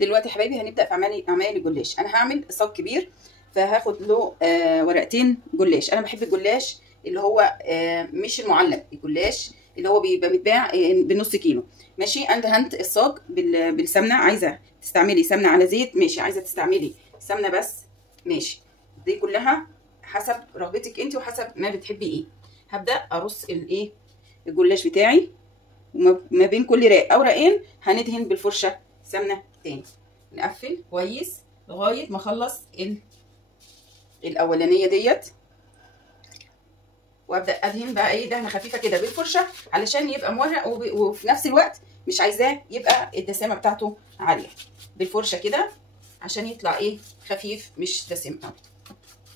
دلوقتي يا حبايبي هنبدا في اعمال الجلاش. انا هعمل صاج كبير فهاخد له ورقتين جلاش. انا بحب الجلاش اللي هو مش المعلب، الجلاش اللي هو بيبقى متباع بنص كيلو. ماشي. انا دهنت الصاج بالسمنه. عايزه تستعملي سمنه على زيت ماشي، عايزه تستعملي سمنه بس ماشي. دي كلها حسب رغبتك انت وحسب ما بتحبي ايه. هبدا ارص الايه الجلاش بتاعي، وما بين كل رق او رقين هندهن بالفرشه سمنه تاني. نقفل كويس لغايه ما اخلص الاولانيه ديت، وابدا ادهن بقى ايه دهنه خفيفه كده بالفرشه علشان يبقى مورق، وفي نفس الوقت مش عايزاه يبقى الدسامه بتاعته عاليه. بالفرشه كده عشان يطلع ايه خفيف مش دسم قوي.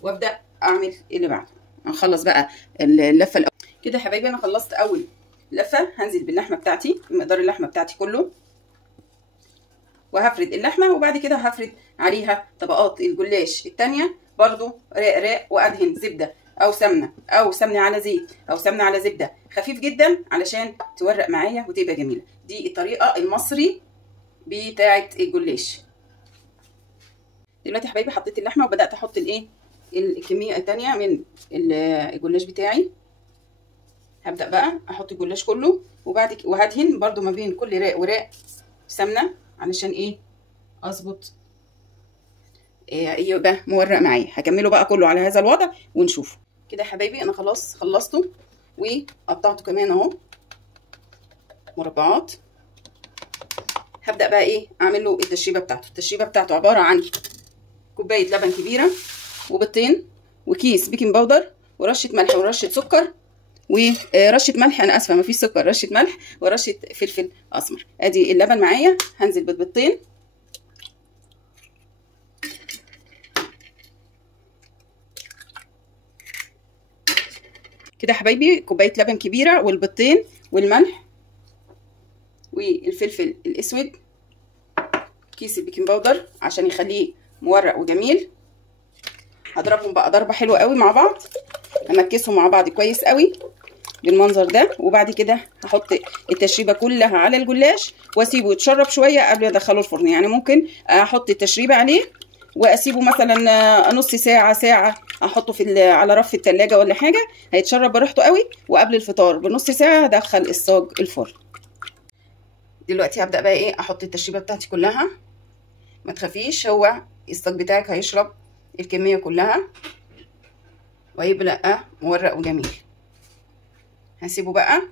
وابدا اعمل اللي بعده. هنخلص بقى اللفه الاول كده يا حبايبي. انا خلصت اول لفه. هنزل باللحمه بتاعتي بمقدار اللحمه بتاعتي كله، وهفرد اللحمه، وبعد كده هفرد عليها طبقات الجلاش التانيه برضو راق راق، وادهن زبده او سمنه على زيت او سمنه على زبده خفيف جدا علشان تورق معايا وتبقى جميله. دي الطريقه المصري بتاعه الجلاش. دلوقتي يا حبايبي حطيت اللحمه وبدات احط الكميه التانيه من الجلاش بتاعي. هبدا بقى احط الجلاش كله، وهدهن برضو ما بين كل راق وراق سمنه علشان ايه اظبط يبقى مورق معايا. هكمله بقى كله على هذا الوضع ونشوفه كده يا حبايبي. انا خلاص خلصته وقطعته كمان اهو مربعات. هبدا بقى ايه اعمل له التشريبه بتاعته. التشريبه بتاعته عباره عن كوبايه لبن كبيره، وبيضتين، وكيس بيكنج باودر، ورشه ملح ورشه سكر، ورشه ملح، انا اسفه مفيش سكر، رشه ملح ورشه فلفل اسمر. ادي اللبن معايا. هنزل بالبيضتين كده يا حبايبي. كوبايه لبن كبيره والبيضتين والملح والفلفل الاسود، كيس البيكنج باودر عشان يخليه مورق وجميل. هضربهم بقى ضربه حلوه قوي مع بعض، امكسهم مع بعض كويس قوي بالمنظر ده. وبعد كده هحط التشريبه كلها على الجلاش واسيبه يتشرب شويه قبل ما ادخله الفرن. يعني ممكن احط التشريبه عليه واسيبه مثلا نص ساعه احطه على رف التلاجة ولا حاجه، هيتشرب براحته قوي. وقبل الفطار بنص ساعه هدخل الصاج الفرن. دلوقتي هبدا بقى ايه احط التشريبه بتاعتي كلها. ما تخافيش، هو الصاج بتاعك هيشرب الكميه كلها وهيبقى مورق وجميل. هسيبه بقى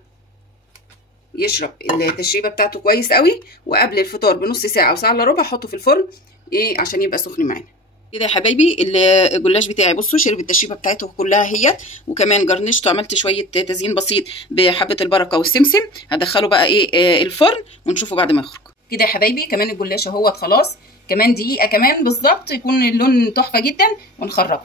يشرب التشريبه بتاعته كويس قوي، وقبل الفطار بنص ساعه او ساعه الا ربع احطه في الفرن ايه عشان يبقى سخن معانا كده يا حبايبي. الجلاش بتاعي بصوا شرب التشريبه بتاعته كلها هي، وكمان جرنشته عملت شويه تزيين بسيط بحبه البركه والسمسم. هدخله بقى ايه الفرن ونشوفه بعد ما يخرج كده يا حبايبي. كمان الجلاش اهوت خلاص، كمان دقيقه كمان بالظبط يكون اللون تحفه جدا ونخرجه.